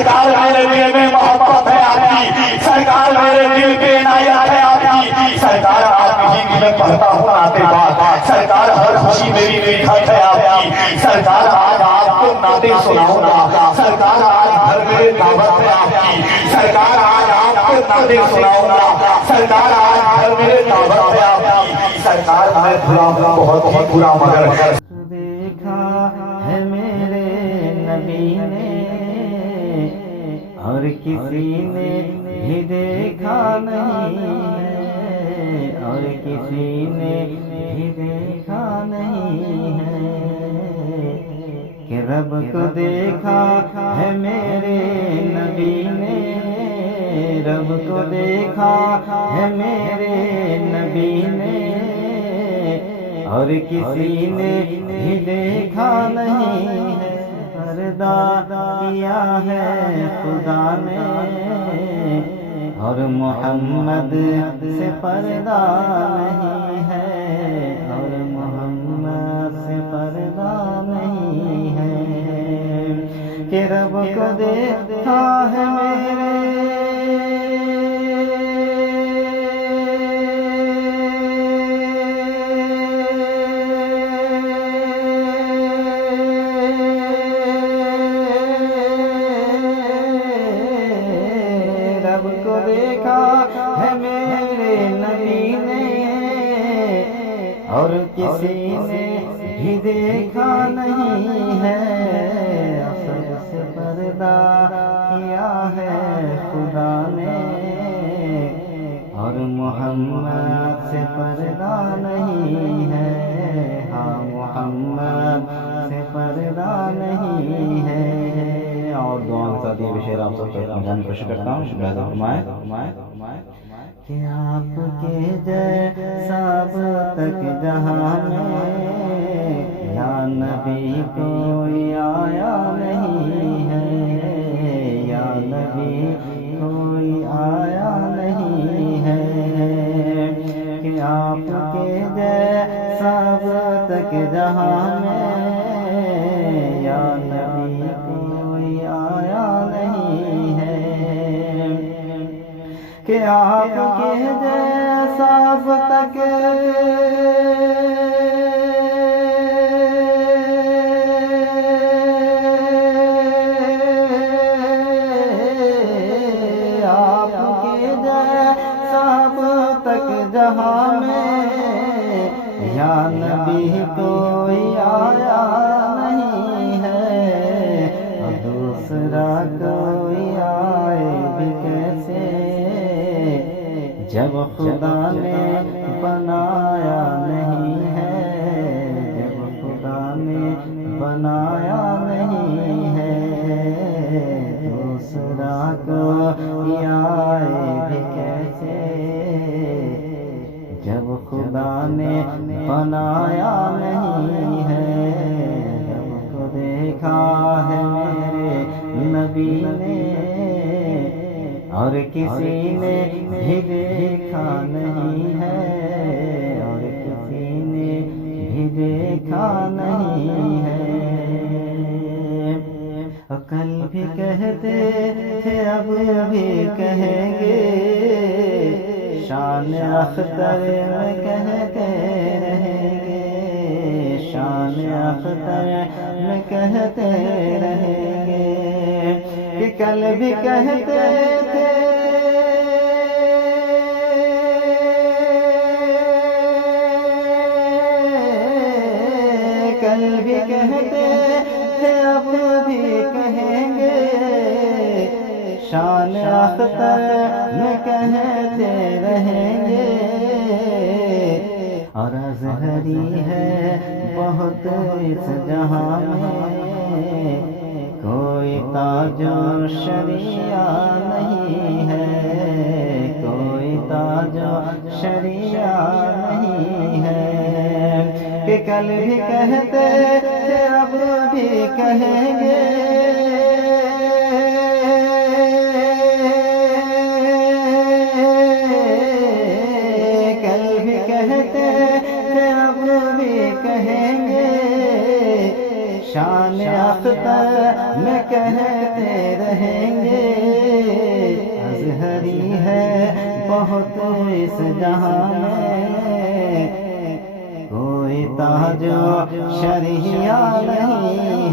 سرکار میرے دل میں محبت ہے آپ کی، سرکار میرے دل پہ عنایت ہے آپ کی، سرکار آپ ہی کی میں پڑھتا ہوں نعتیں بات، سرکار ہر خوشی میری مدحت ہے آپ کی، سرکار آج آپ کو نعتیں سناؤں گا، سرکار آج گھر میں دعوت ہے آپ کی، سرکار آج آپ کو نعتیں سناؤں گا، سرکار آج گھر میں دعوت ہے آپ کی، سرکار میں برا ہوں بہت ہی برا مگر دیکھا ہے میرے نبی نے اور کسی نے بھی دیکھا نہیں ہے، اور کسی نے بھی دیکھا نہیں ہے کہ رب کو دیکھا ہے میرے نبی نے، رب کو دیکھا ہے میرے نبی نے اور کسی نے بھی دیکھا نہیں ہے، پردہ کیا ہے خدا نے اور محمد سے پردہ نہیں ہے، اور محمد سے پردہ نہیں ہے کہ رب کو دیکھا ہے میرے اور کسی نے بھی دیکھا نہیں ہے، سب سے پردہ کیا ہے خدا نے اور محمد سے پردہ نہیں ہے، ہاں محمد سے پردہ نہیں ہے۔ اور دعا کے ساتھ یہ بھی شعر آپ سب کو جان کوشش کرتا ہوں، شکریہ فرمائے کہ آپ کے جیسا اب تک جہاں میں یا نبی کوئی آیا نہیں ہے، یا نبی کوئی آیا نہیں ہے کہ آپ کے جیسا اب تک جہاں میں یا نبی کوئی آیا نہیں ہے کہ آپ کے جیسا اب تک آپ کے جیسا اب تک جہاں میں یا نبی کوئی آیا نہیں ہے، اور دوسرا کوئی آئے بھی کیسے جب خدا نے بنایا نہیں ہے، جب خدا نے بنایا نہیں ہے، دوسرا کوئی آئے بھی کیسے جب خدا نے بنایا نہیں ہے، جب کو دیکھا ہے میرے نبی نے اور کسی نے بھی دیکھا نہیں ہے، اور کسی نے بھی دیکھا نہیں ہے۔ کل بھی کہتے تھے اب بھی کہیں گے، شان اختر میں کہتے رہیں گے، شان اختر میں کہتے رہیں گے کہ کل بھی کہتے تھے کل بھی کہتے تھے اب بھی کہیں گے، شان اختر میں کہتے رہیں گے، اور ازہری ہے بہت اس جہاں میں، کوئی تاج و شریعہ نہیں ہے، کوئی تاج و شریعہ نہیں ہے کہ کل بھی کہتے تھے اب بھی کہیں گے، کل بھی کہتے تھے اب بھی کہیں گے، شان اختر میں کہتے رہیں گے ازہری ہے بہت اس جہاں میں، کوئی تاج و شریعہ نہیں